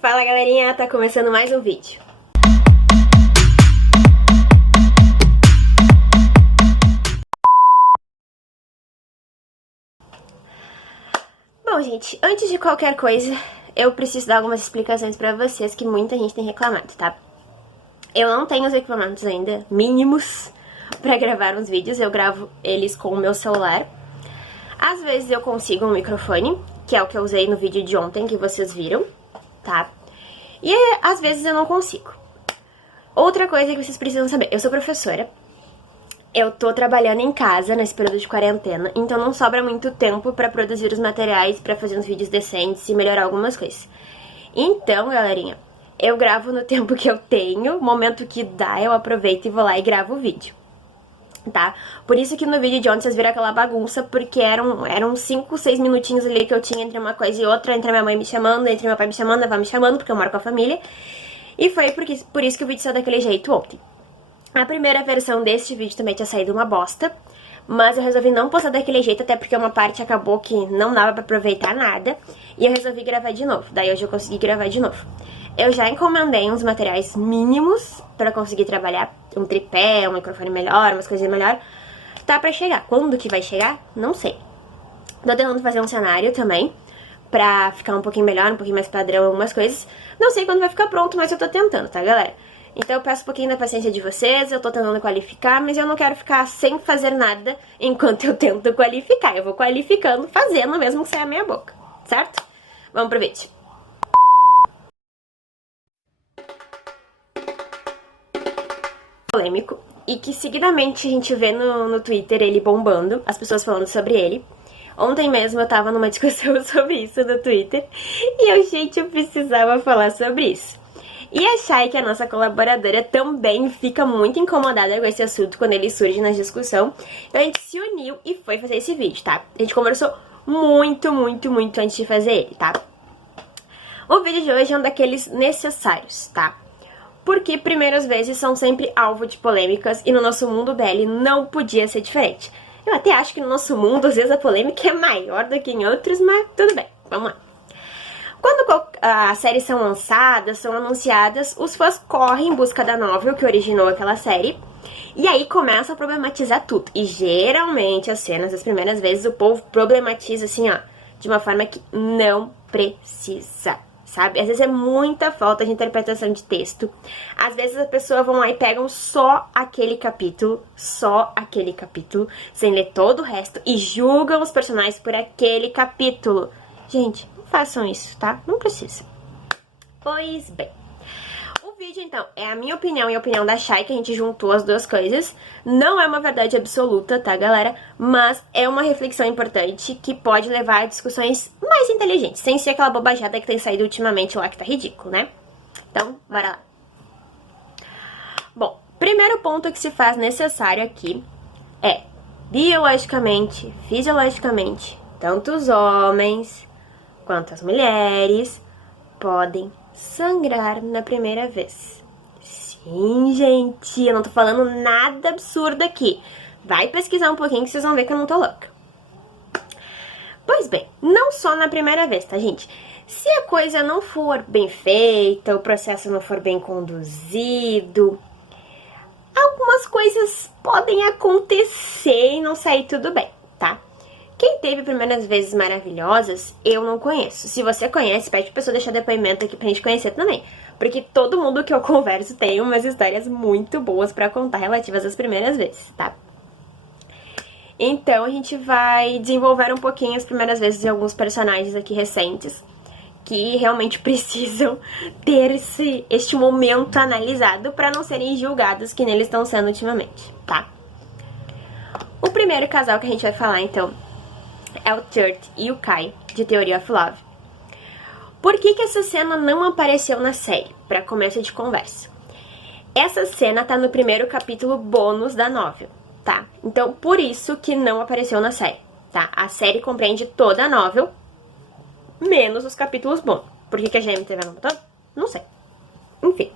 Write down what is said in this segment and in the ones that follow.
Fala galerinha, tá começando mais um vídeo. Bom gente, antes de qualquer coisa, eu preciso dar algumas explicações pra vocês que muita gente tem reclamado, tá? Eu não tenho os equipamentos ainda mínimos pra gravar uns vídeos, eu gravo eles com o meu celular. Às vezes eu consigo um microfone, que é o que eu usei no vídeo de ontem que vocês viram, tá? E às vezes eu não consigo. Outra coisa que vocês precisam saber, eu sou professora, eu tô trabalhando em casa nesse período de quarentena, então não sobra muito tempo pra produzir os materiais, pra fazer uns vídeos decentes e melhorar algumas coisas. Então, galerinha, eu gravo no tempo que eu tenho, momento que dá, eu aproveito e vou lá e gravo o vídeo, tá? Por isso que no vídeo de ontem vocês viram aquela bagunça, porque eram 5, 6 minutinhos ali que eu tinha entre uma coisa e outra, entre a minha mãe me chamando, entre meu pai me chamando, a avó me chamando, porque eu moro com a família. E foi por isso que o vídeo saiu daquele jeito ontem. A primeira versão deste vídeo também tinha saído uma bosta, mas eu resolvi não postar daquele jeito, até porque uma parte acabou que não dava pra aproveitar nada, e eu resolvi gravar de novo. Daí hoje eu consegui gravar de novo. Eu já encomendei uns materiais mínimos pra conseguir trabalhar, um tripé, um microfone melhor, umas coisinhas melhor. Tá pra chegar. Quando que vai chegar? Não sei. Tô tentando fazer um cenário também, pra ficar um pouquinho melhor, um pouquinho mais padrão algumas coisas. Não sei quando vai ficar pronto, mas eu tô tentando, tá, galera? Então eu peço um pouquinho da paciência de vocês, eu tô tentando qualificar, mas eu não quero ficar sem fazer nada enquanto eu tento qualificar. Eu vou qualificando, fazendo mesmo que saia a minha boca, certo? Vamos pro vídeo. Polêmico, e que seguidamente a gente vê no Twitter ele bombando, as pessoas falando sobre ele. Ontem mesmo eu tava numa discussão sobre isso no Twitter, e gente, eu precisava falar sobre isso. E a Chay, que é a nossa colaboradora, também fica muito incomodada com esse assunto quando ele surge na discussão. Então a gente se uniu e foi fazer esse vídeo, tá? A gente conversou muito antes de fazer ele, tá? O vídeo de hoje é um daqueles necessários, tá? Porque primeiras vezes são sempre alvo de polêmicas e no nosso mundo BL não podia ser diferente. Eu até acho que no nosso mundo, às vezes, a polêmica é maior do que em outros, mas tudo bem, vamos lá. Quando as séries são lançadas, são anunciadas, os fãs correm em busca da novel que originou aquela série, e aí começam a problematizar tudo. E geralmente as cenas, as primeiras vezes, o povo problematiza assim, ó, de uma forma que não precisa, sabe? Às vezes é muita falta de interpretação de texto. Às vezes as pessoas vão lá e pegam só aquele capítulo, sem ler todo o resto, e julgam os personagens por aquele capítulo. Gente, não façam isso, tá? Não precisa. Pois bem. O vídeo, então, é a minha opinião e a opinião da Chay, que a gente juntou as duas coisas. Não é uma verdade absoluta, tá, galera? Mas é uma reflexão importante que pode levar a discussões mais inteligentes, sem ser aquela bobajada que tem saído ultimamente lá, que tá ridículo, né? Então, bora lá. Bom, primeiro ponto que se faz necessário aqui é, biologicamente, fisiologicamente, tanto os homens quanto as mulheres podem sangrar na primeira vez. Sim, gente, eu não tô falando nada absurdo aqui. Vai pesquisar um pouquinho que vocês vão ver que eu não tô louca. Pois bem, não só na primeira vez, tá, gente? Se a coisa não for bem feita, o processo não for bem conduzido, algumas coisas podem acontecer e não sair tudo bem, tá? Quem teve primeiras vezes maravilhosas, eu não conheço. Se você conhece, pede pra pessoa deixar depoimento aqui pra gente conhecer também. Porque todo mundo que eu converso tem umas histórias muito boas pra contar relativas às primeiras vezes, tá? Então a gente vai desenvolver um pouquinho as primeiras vezes de alguns personagens aqui recentes que realmente precisam ter este momento analisado pra não serem julgados que neles estão sendo ultimamente, tá? O primeiro casal que a gente vai falar, então, é o Turt e o Kai, de Theory of Love. Por que essa cena não apareceu na série? Pra começo de conversa. Essa cena tá no primeiro capítulo bônus da novel, tá? Então, por isso que não apareceu na série, tá? A série compreende toda a novel, menos os capítulos bônus. Por que a GMTV não botou? Não sei. Enfim.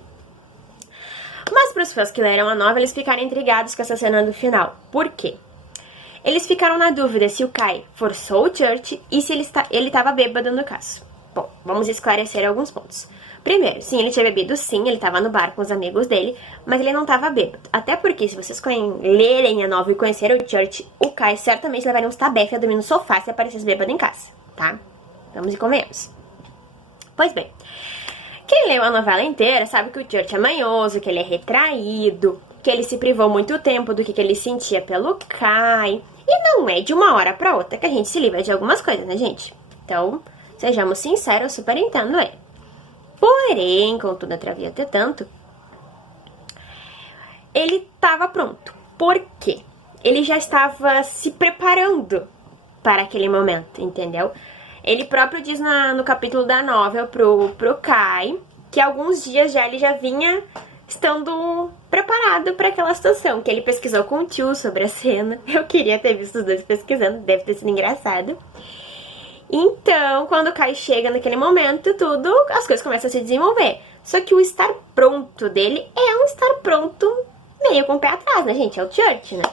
Mas pros fãs que leram a novel, eles ficaram intrigados com essa cena do final. Por quê? Eles ficaram na dúvida se o Kai forçou o Turt e se ele estava bêbado no caso. Bom, vamos esclarecer alguns pontos. Primeiro, sim, ele tinha bebido, sim, ele tava no bar com os amigos dele, mas ele não tava bêbado. Até porque, se vocês lerem a novela e conhecerem o Church, o Kai certamente levaria uns tabefes a dormir no sofá se aparecesse bêbado em casa, tá? Vamos e convenhamos. Pois bem, quem leu a novela inteira sabe que o Church é manhoso, que ele é retraído, que ele se privou muito tempo do que ele sentia pelo Kai. E não é de uma hora pra outra que a gente se livra de algumas coisas, né, gente? Então, sejamos sinceros, eu super entendo ele. Porém, contudo, atravia até tanto, ele estava pronto. Por quê? Ele já estava se preparando para aquele momento, entendeu? Ele próprio diz no capítulo da novela pro Kai que alguns dias ele já vinha estando preparado para aquela situação, que ele pesquisou com o tio sobre a cena. Eu queria ter visto os dois pesquisando, deve ter sido engraçado. Então, quando o Kai chega naquele momento, as coisas começam a se desenvolver. Só que o estar pronto dele é um estar pronto meio com o pé atrás, né, gente? É o Church, né?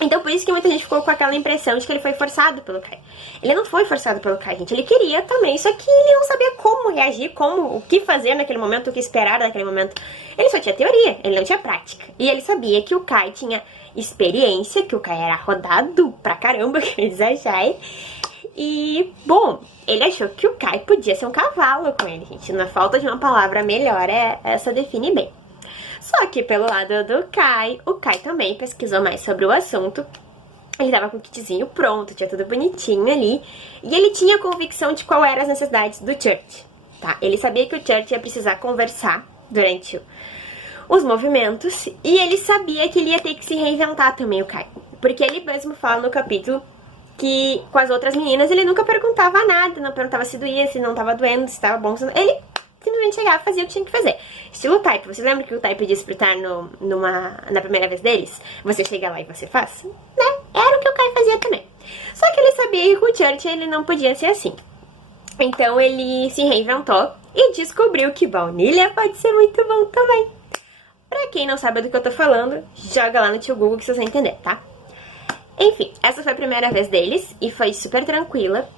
Então, por isso que muita gente ficou com aquela impressão de que ele foi forçado pelo Kai. Ele não foi forçado pelo Kai, gente. Ele queria também, só que ele não sabia como reagir, o que fazer naquele momento, o que esperar naquele momento. Ele só tinha teoria, ele não tinha prática. E ele sabia que o Kai tinha experiência, que o Kai era rodado pra caramba, que eles acharam. E, bom, ele achou que o Kai podia ser um cavalo com ele, gente. Na falta de uma palavra melhor, essa define bem. Só que pelo lado do Kai, o Kai também pesquisou mais sobre o assunto. Ele tava com o kitzinho pronto, tinha tudo bonitinho ali. E ele tinha convicção de qual eram as necessidades do Church, tá? Ele sabia que o Church ia precisar conversar durante os movimentos. E ele sabia que ele ia ter que se reinventar também, o Kai. Porque ele mesmo fala no capítulo que com as outras meninas ele nunca perguntava nada, não perguntava se doía, se não tava doendo, se tava bom, se não... Ele simplesmente chegava e fazia o que tinha que fazer. Estilo Type, vocês lembram que o Type disse pro Tar na primeira vez deles? Você chega lá e você faz? Né? Era o que o Kai fazia também. Só que ele sabia que com o Church ele não podia ser assim. Então ele se reinventou e descobriu que baunilha pode ser muito bom também. Pra quem não sabe do que eu tô falando, joga lá no tio Google que vocês vão entender, tá? Enfim, essa foi a primeira vez deles e foi super tranquila,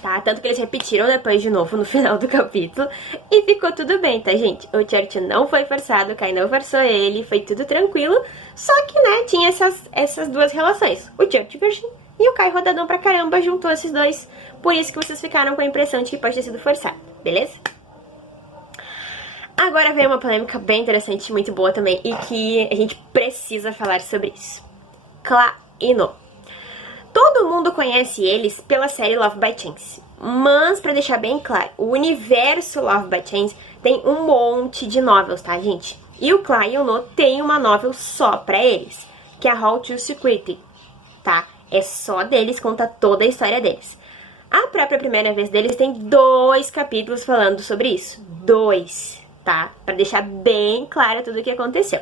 tá? Tanto que eles repetiram depois de novo no final do capítulo e ficou tudo bem, tá, gente? O Church não foi forçado, o Kai não forçou ele, foi tudo tranquilo, só que, né, tinha essas duas relações. O Church virgem e o Kai rodadão pra caramba juntou esses dois, por isso que vocês ficaram com a impressão de que pode ter sido forçado, beleza? Agora vem uma polêmica bem interessante, muito boa também, e que a gente precisa falar sobre isso. Cla e No. Todo mundo conhece eles pela série Love by Chance, mas pra deixar bem claro, o universo Love by Chance tem um monte de novels, tá, gente? E o Cla e o No tem uma novel só pra eles, que é a How to Security, tá? É só deles, conta toda a história deles. A própria primeira vez deles tem 2 capítulos falando sobre isso. 2, tá? Pra deixar bem claro tudo o que aconteceu.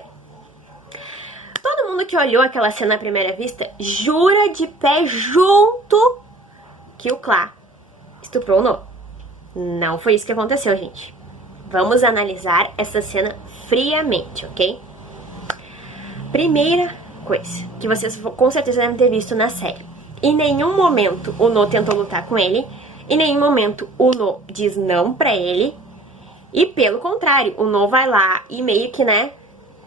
Todo mundo que olhou aquela cena à primeira vista jura de pé junto que o Cla estuprou o No. Não foi isso que aconteceu, gente. Vamos analisar essa cena friamente, ok? Primeira coisa que vocês com certeza devem ter visto na série. Em nenhum momento o No tentou lutar com ele. Em nenhum momento o No diz não pra ele. E pelo contrário, o No vai lá e meio que, né,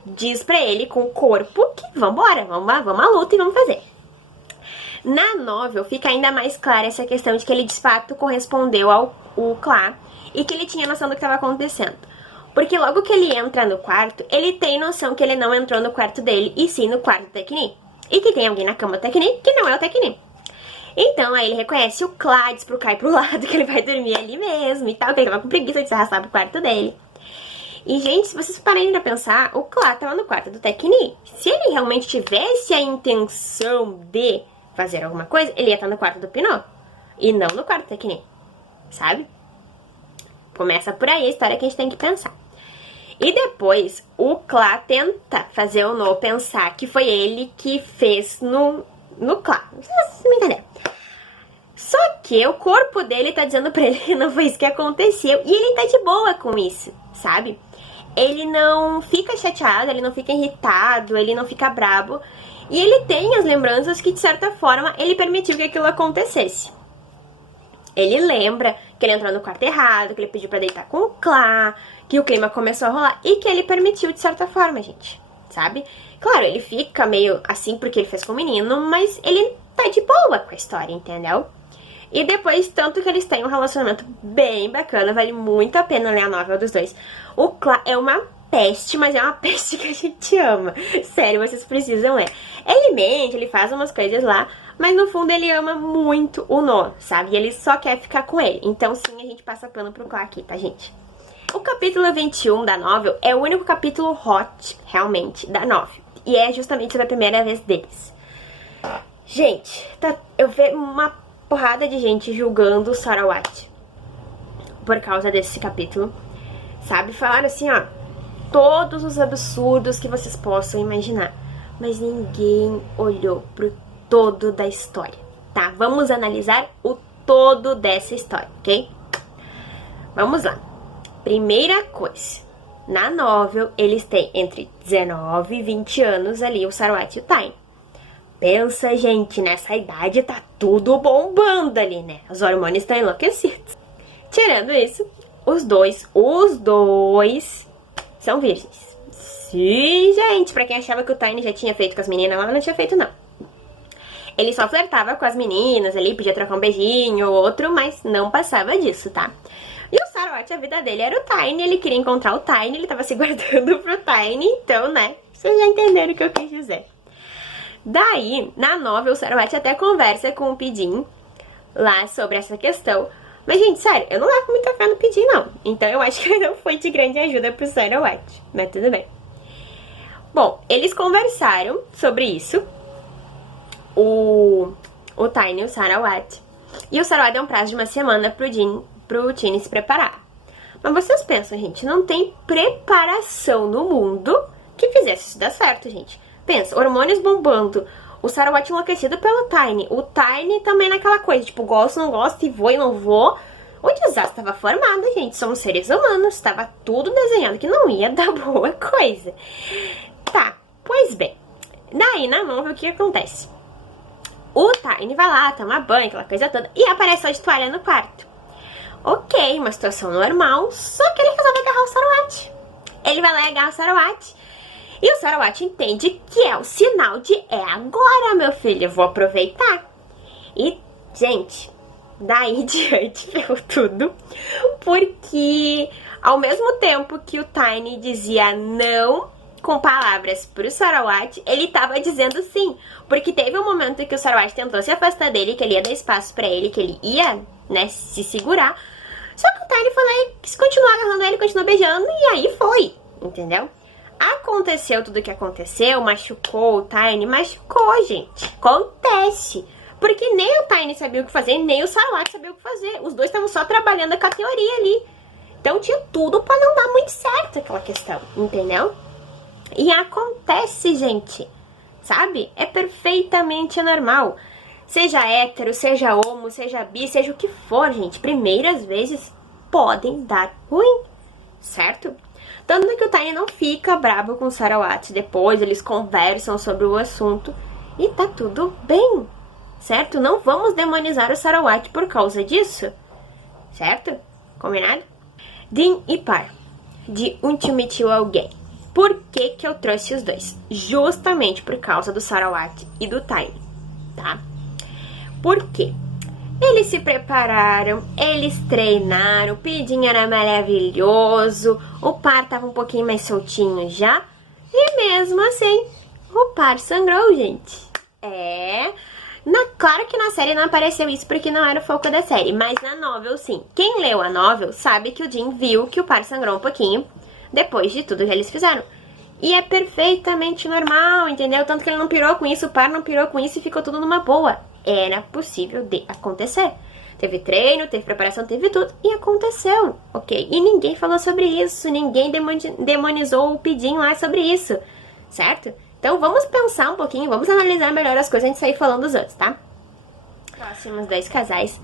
diz pra ele com o corpo que vambora, vamos à luta e vamos fazer. Na novel fica ainda mais clara essa questão de que ele de fato correspondeu ao Cla e que ele tinha noção do que estava acontecendo. Porque logo que ele entra no quarto, ele tem noção que ele não entrou no quarto dele e sim no quarto do Tekni. E que tem alguém na cama do Tekni que não é o Tekni. Então aí ele reconhece o Cla, diz pro Kai pro lado que ele vai dormir ali mesmo e tal, que ele tava com preguiça de se arrastar pro quarto dele. E, gente, se vocês pararem pra pensar, o Cla tava no quarto do Tekni. Se ele realmente tivesse a intenção de fazer alguma coisa, ele ia estar no quarto do Pinot. E não no quarto do Tekni. Sabe? Começa por aí a história que a gente tem que pensar. E depois, o Cla tenta fazer o No pensar que foi ele que fez no Cla. Vocês me entenderam? Só que o corpo dele tá dizendo pra ele que não foi isso que aconteceu. E ele tá de boa com isso, sabe? Ele não fica chateado, ele não fica irritado, ele não fica brabo. E ele tem as lembranças que, de certa forma, ele permitiu que aquilo acontecesse. Ele lembra que ele entrou no quarto errado, que ele pediu pra deitar com o Clá, que o clima começou a rolar e que ele permitiu de certa forma, gente, sabe? Claro, ele fica meio assim porque ele fez com o menino, mas ele tá de boa com a história, entendeu? E depois, tanto que eles têm um relacionamento bem bacana, vale muito a pena ler a novel dos dois. O Clá é uma peste, mas é uma peste que a gente ama. Sério, vocês precisam ler. Ele mente, ele faz umas coisas lá, mas no fundo ele ama muito o No, sabe? E ele só quer ficar com ele. Então sim, a gente passa pano pro Clá aqui, tá, gente? O capítulo 21 da novel é o único capítulo hot, realmente, da novel. E é justamente sobre a primeira vez deles. Gente, eu vejo uma porrada de gente julgando o Sarawat por causa desse capítulo, sabe? Falaram assim, ó, todos os absurdos que vocês possam imaginar, mas ninguém olhou pro todo da história, tá? Vamos analisar o todo dessa história, ok? Vamos lá. Primeira coisa, na novel eles têm entre 19 e 20 anos ali, o Sarawat e o Tiny. Pensa, gente, nessa idade tá tudo bombando ali, né? Os hormônios estão enlouquecidos. Tirando isso, os dois são virgens. Sim, gente, pra quem achava que o Tiny já tinha feito com as meninas lá, não tinha feito, não. Ele só flertava com as meninas ali, podia trocar um beijinho ou outro, mas não passava disso, tá? E o Sarawat, a vida dele era o Tiny, ele queria encontrar o Tiny, ele tava se guardando pro Tiny, então, né? Vocês já entenderam o que eu quis dizer. Daí, na novel, o Sarawat até conversa com o Pidin lá sobre essa questão. Mas, gente, sério, eu não levo muita fé no Pidin, não. Então, eu acho que não foi de grande ajuda pro Sarawat. Mas tudo bem. Bom, eles conversaram sobre isso. O Tiny e o Sarawat. E o Sarawat deu um prazo de uma semana pro Tiny se preparar. Mas vocês pensam, gente, não tem preparação no mundo que fizesse isso dar certo, gente. Pensa, hormônios bombando, o Sarawat enlouquecido pelo Tiny, o Tiny também naquela coisa, tipo, gosto, não gosto, e vou e não vou. O desastre estava formado, gente, somos seres humanos, estava tudo desenhado que não ia dar boa coisa. Tá, pois bem, daí na novel o que acontece? O Tiny vai lá, toma banho, aquela coisa toda, e aparece só de toalha no quarto. Ok, uma situação normal, só que ele resolve agarrar o Sarawat. Ele vai lá e agarra o Sarawat. E o Sarawat entende que é o sinal de agora, meu filho, eu vou aproveitar. E, gente, daí em diante ferrou tudo. Porque ao mesmo tempo que o Tiny dizia não com palavras pro Sarawat, ele tava dizendo sim. Porque teve um momento que o Sarawat tentou se afastar dele, que ele ia dar espaço pra ele, que ele ia, né, se segurar. Só que o Tiny foi lá e quis continuar agarrando ele, continuou beijando, e aí foi, entendeu? Aconteceu tudo o que aconteceu, machucou o Tiny, machucou, gente. Acontece. Porque nem o Tiny sabia o que fazer, nem o Sarawat sabia o que fazer. Os dois estavam só trabalhando com a teoria ali. Então tinha tudo pra não dar muito certo aquela questão, entendeu? E acontece, gente, sabe? É perfeitamente normal. Seja hétero, seja homo, seja bi, seja o que for, gente. Primeiras vezes podem dar ruim, certo? Tanto que o Tiny não fica bravo com o Sarawat. Depois eles conversam sobre o assunto e tá tudo bem, certo? Não vamos demonizar o Sarawat por causa disso, certo? Combinado? Din e Par, de Um Te Metiu Alguém. Por que que eu trouxe os dois? Justamente por causa do Sarawat e do Tiny, tá? Por quê? Eles se prepararam, eles treinaram, o Pidin era maravilhoso, o Par tava um pouquinho mais soltinho já, e mesmo assim, o Par sangrou, gente. Claro que na série não apareceu isso porque não era o foco da série, mas na novel sim. Quem leu a novel sabe que o Din viu que o Par sangrou um pouquinho depois de tudo que eles fizeram. E é perfeitamente normal, entendeu? Tanto que ele não pirou com isso, o Par não pirou com isso e ficou tudo numa boa. Era possível de acontecer. Teve treino, teve preparação, teve tudo e aconteceu, ok? E ninguém falou sobre isso, ninguém demonizou o Pidin lá sobre isso, certo? Então vamos pensar um pouquinho, vamos analisar melhor as coisas antes de sair falando dos outros, tá? Próximos 10 casais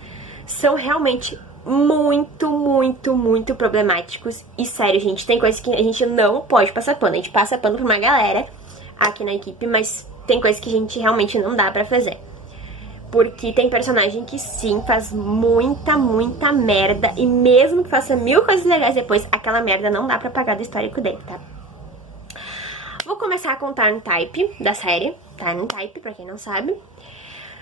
são realmente muito problemáticos. E sério, gente, tem coisas que a gente não pode passar pano. A gente passa pano pra uma galera aqui na equipe, mas tem coisas que a gente realmente não dá pra fazer. Porque tem personagem que sim, faz muita, muita merda. E mesmo que faça 1000 coisas legais depois, aquela merda não dá pra apagar do histórico dele, tá? Vou começar com o Tarn Type, da série. Tarn Type, pra quem não sabe.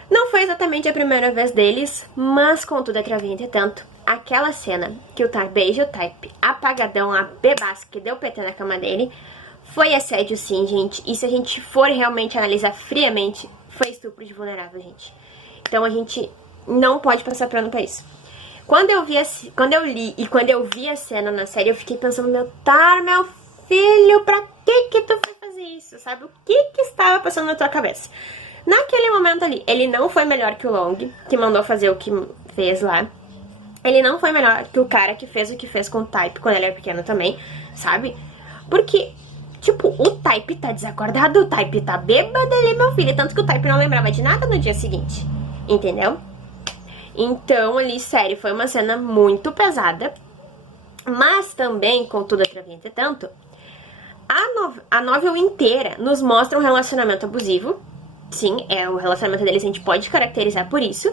Não foi exatamente a primeira vez deles, mas contudo, através entretanto, aquela cena que o Tar beija o Type, apagadão, a bebaça que deu PT na cama dele, foi assédio sim, gente. E se a gente for realmente analisar friamente, foi estupro de vulnerável, gente. Então a gente não pode passar pano pra isso. Quando eu li e quando eu vi a cena na série, eu fiquei pensando, meu filho, pra que tu foi fazer isso, sabe? O que estava passando na tua cabeça? Naquele momento ali, ele não foi melhor que o Long, que mandou fazer o que fez lá. Ele não foi melhor que o cara que fez o que fez com o Type quando ele era pequeno também, sabe? Porque, tipo, o Type tá desacordado, o Type tá bêbado ali, meu filho. Tanto que o Type não lembrava de nada no dia seguinte, entendeu? Então, ali, sério, foi uma cena muito pesada. Mas também, contudo, entretanto, a novel inteira nos mostra um relacionamento abusivo. Sim, o relacionamento deles a gente pode caracterizar por isso.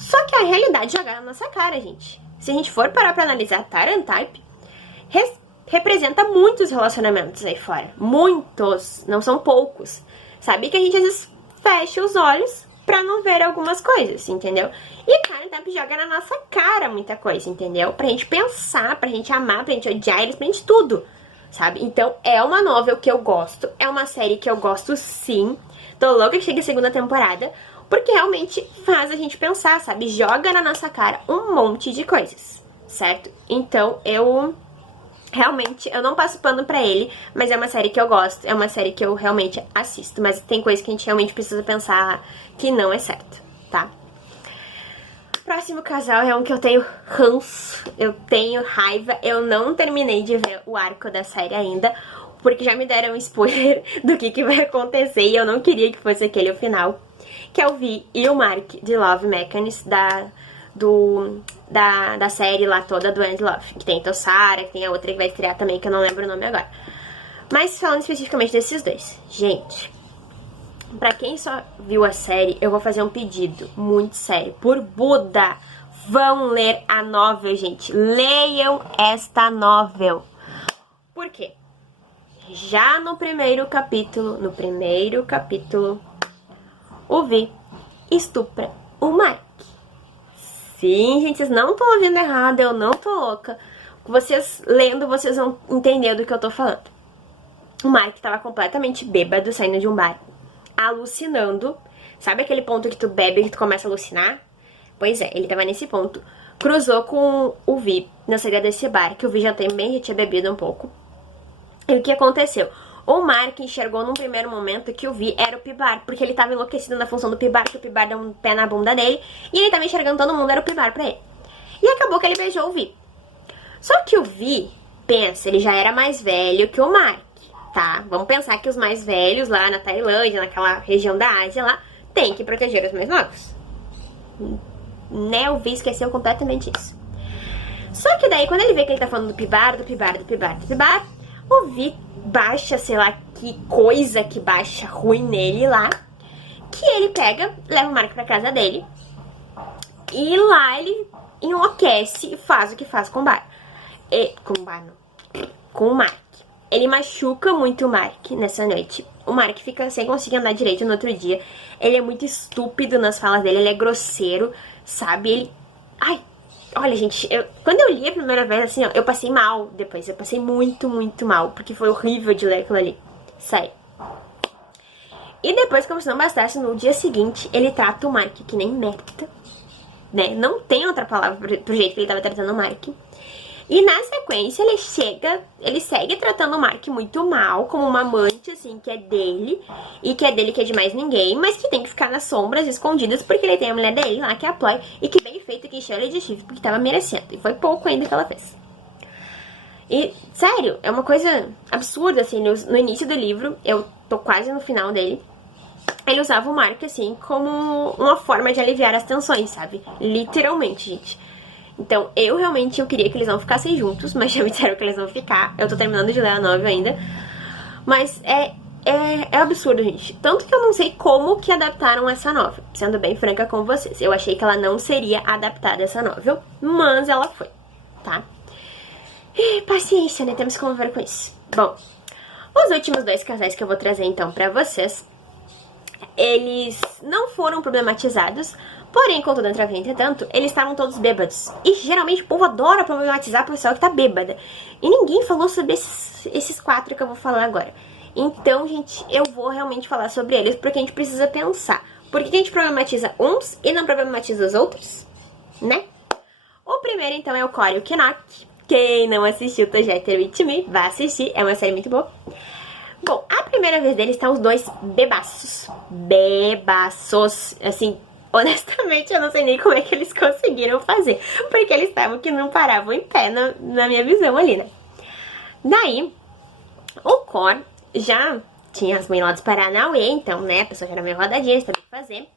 Só que a realidade joga na nossa cara, gente. Se a gente for parar pra analisar Tarn Type, representa muitos relacionamentos aí fora. Muitos, não são poucos. Sabe que a gente às vezes fecha os olhos pra não ver algumas coisas, entendeu? E Tarn Type joga na nossa cara muita coisa, entendeu? Pra gente pensar, pra gente amar, pra gente odiar eles, pra gente tudo, sabe? Então é uma novel que eu gosto, é uma série que eu gosto sim. Tô louca que chegue a segunda temporada, porque realmente faz a gente pensar, sabe? Joga na nossa cara um monte de coisas, certo? Então eu não passo pano pra ele, mas é uma série que eu gosto, é uma série que eu realmente assisto, mas tem coisa que a gente realmente precisa pensar que não é certo, tá? Próximo casal é um que eu tenho ranço, eu tenho raiva, eu não terminei de ver o arco da série ainda, porque já me deram um spoiler do que vai acontecer e eu não queria que fosse aquele o final, que é o Vi e o Mark de Love Mechanics da série lá toda do End Love, que tem Tossara, que tem a outra que vai estrear também, que eu não lembro o nome agora. Mas falando especificamente desses dois, gente, pra quem só viu a série, eu vou fazer um pedido muito sério, por Buda, vão ler a novel, gente, leiam esta novel. Por quê? Já no primeiro capítulo, o Vi estupra o Mark. Sim, gente, vocês não estão ouvindo errado, eu não tô louca. Vocês lendo, vocês vão entender do que eu tô falando. O Mark tava completamente bêbado, saindo de um bar, alucinando. Sabe aquele ponto que tu bebe e que tu começa a alucinar? Pois é, ele tava nesse ponto. Cruzou com o Vi na saída desse bar, que o Vi já tinha bebido um pouco. E o que aconteceu? O Mark enxergou num primeiro momento que o Vi era o Pibar, porque ele tava enlouquecido na função do Pibar, que o Pibar deu um pé na bunda dele, e ele tava enxergando todo mundo era o Pibar pra ele. E acabou que ele beijou o Vi. Só que o Vi, pensa, ele já era mais velho que o Mark, tá? Vamos pensar que os mais velhos lá na Tailândia, naquela região da Ásia lá, tem que proteger os mais novos. Né? O Vi esqueceu completamente isso. Só que daí, quando ele vê que ele tá falando do Pibar, o Vi baixa, sei lá, que coisa que baixa ruim nele lá, que ele pega, leva o Mark pra casa dele, e lá ele enlouquece e faz o que faz com o Bar. Com o Mark. Ele machuca muito o Mark nessa noite. O Mark fica sem conseguir andar direito no outro dia. Ele é muito estúpido nas falas dele, ele é grosseiro, sabe? Ele... Ai, olha, gente, quando eu li a primeira vez, assim, ó, eu passei mal depois. Eu passei muito, muito mal, porque foi horrível de ler aquilo ali. Sério. E depois, como se não bastasse, no dia seguinte, ele trata o Mark que nem merda, né? Não tem outra palavra pro jeito que ele tava tratando o Mark. E na sequência, ele segue tratando o Mark muito mal, como uma amante, assim, que é dele, e que é dele que é de mais ninguém, mas que tem que ficar nas sombras, escondidas, porque ele tem a mulher dele lá, que é a Ploy, e que bem feito que encheu ele de chifre, porque tava merecendo. E foi pouco ainda que ela fez. E, sério, é uma coisa absurda, assim, no início do livro, eu tô quase no final dele, ele usava o Mark, assim, como uma forma de aliviar as tensões, sabe? Literalmente, gente. Então, eu queria que eles não ficassem juntos, mas já me disseram que eles vão ficar. Eu tô terminando de ler a novel ainda. Mas é absurdo, gente. Tanto que eu não sei como que adaptaram essa novel. Sendo bem franca com vocês. Eu achei que ela não seria adaptada, essa novel. Mas ela foi, tá? E paciência, né? Temos que conviver com isso. Bom, os últimos 2 casais que eu vou trazer, então, pra vocês, eles não foram problematizados. Porém, contudo, entretanto, eles estavam todos bêbados. E geralmente o povo adora problematizar a pessoa que tá bêbada. E ninguém falou sobre esses 4 que eu vou falar agora. Então, gente, eu vou realmente falar sobre eles, porque a gente precisa pensar. Por que a gente problematiza uns e não problematiza os outros? Né? O primeiro, então, é o Cory e o Keenock. Quem não assistiu Together With Me, vai assistir. É uma série muito boa. Bom, a primeira vez deles estão os 2 bebaços. Bebaços. Assim, honestamente, eu não sei nem como é que eles conseguiram fazer. Porque eles estavam que não paravam em pé na minha visão ali, né? Daí, o Cory já tinha as mães lá dos Paranauê, então, né, a pessoa já era meio rodadinha, ele sabia o que fazer.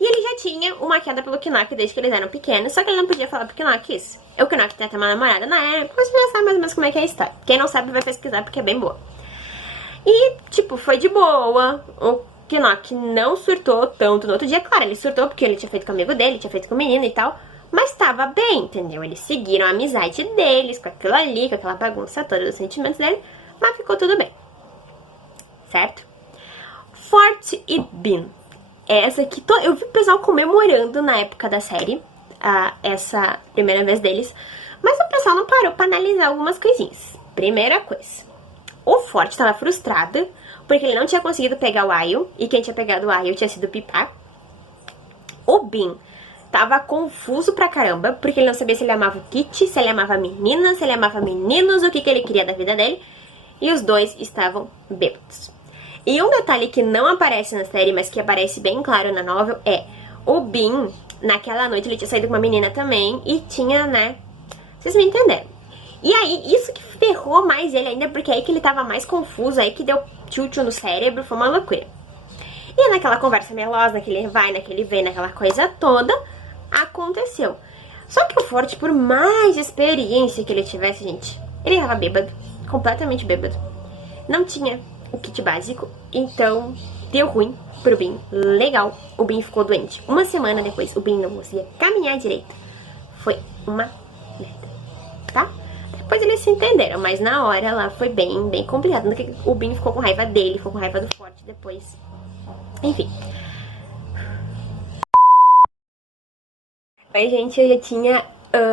E ele já tinha uma queda pelo Keenock desde que eles eram pequenos, só que ele não podia falar pro Keenock isso. O Keenock tem até uma namorada na época, você já sabe mais ou menos como é que é a história. Quem não sabe vai pesquisar porque é bem boa. E, tipo, foi de boa, o Keenock não surtou tanto no outro dia. Claro, ele surtou porque ele tinha feito com o amigo dele, tinha feito com o menino e tal, mas tava bem, entendeu? Eles seguiram a amizade deles, com aquilo ali, com aquela bagunça toda dos sentimentos dele, mas ficou tudo bem. Certo? Fort e Bean. Essa aqui, eu vi o pessoal comemorando na época da série, essa primeira vez deles, mas o pessoal não parou pra analisar algumas coisinhas. Primeira coisa, o Fort estava frustrado porque ele não tinha conseguido pegar o Ayo, e quem tinha pegado o Ayo tinha sido o Pipá. O Bean tava confuso pra caramba, porque ele não sabia se ele amava o Kit, se ele amava meninas, se ele amava meninos, o que ele queria da vida dele, e os 2 estavam bêbados. E um detalhe que não aparece na série, mas que aparece bem claro na novel, é o Bean, naquela noite, ele tinha saído com uma menina também e tinha, né, vocês me entenderam. E aí, isso que ferrou mais ele ainda, porque aí que ele tava mais confuso, aí que deu tchutchu no cérebro, foi uma loucura. E naquela conversa melosa, naquele vai, naquele vem, naquela coisa toda, aconteceu. Só que o Fort, por mais experiência que ele tivesse, gente, ele tava bêbado, completamente bêbado. Não tinha o kit básico, então deu ruim pro Bean. Legal, o Bean ficou doente. Uma semana depois, o Bean não conseguia caminhar direito. Foi uma merda, tá? Depois eles se entenderam, mas na hora lá foi bem complicado. O Bean ficou com raiva dele, ficou com raiva do Fort depois. Enfim. Oi, gente, eu já tinha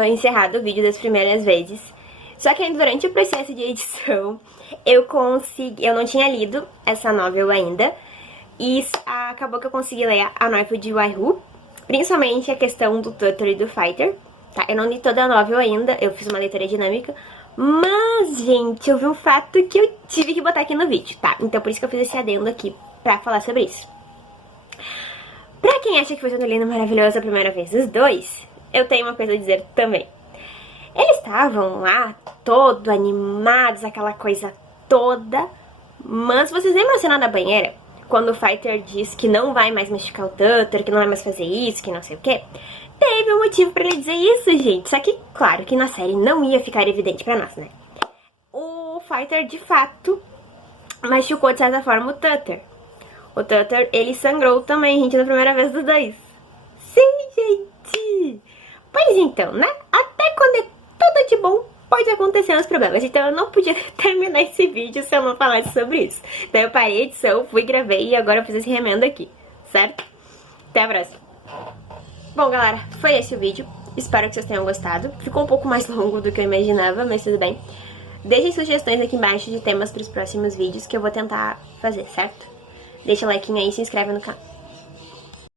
encerrado o vídeo das primeiras vezes. Só que durante o processo de edição, eu não tinha lido essa novel ainda. E acabou que eu consegui ler a novel de Waihu, principalmente a questão do Tutor e do Fighter, tá? Eu não li toda a novel ainda, eu fiz uma leitura dinâmica. Mas, gente, eu vi um fato que eu tive que botar aqui no vídeo, tá? Então por isso que eu fiz esse adendo aqui pra falar sobre isso. Pra quem acha que foi tudo lindo, maravilhoso a primeira vez dos 2, eu tenho uma coisa a dizer também. Eles estavam lá, todo animados, aquela coisa toda. Mas vocês lembram a cena da banheira? Quando o Fighter diz que não vai mais machucar o Tutor, que não vai mais fazer isso, que não sei o quê. Teve um motivo pra ele dizer isso, gente. Só que, claro, que na série não ia ficar evidente pra nós, né? O Fighter, de fato, machucou de certa forma o Tutor. O Tutor, ele sangrou também, gente, na primeira vez dos 2. Sim, gente! Pois então, né? Até quando é tudo de bom, pode acontecer uns problemas. Então eu não podia terminar esse vídeo se eu não falasse sobre isso. Então eu parei a edição, fui, gravei e agora eu fiz esse remendo aqui, certo? Até a próxima. Bom, galera, foi esse o vídeo. Espero que vocês tenham gostado. Ficou um pouco mais longo do que eu imaginava, mas tudo bem. Deixem sugestões aqui embaixo de temas para os próximos vídeos que eu vou tentar fazer, certo? Deixa o like aí e se inscreve no canal.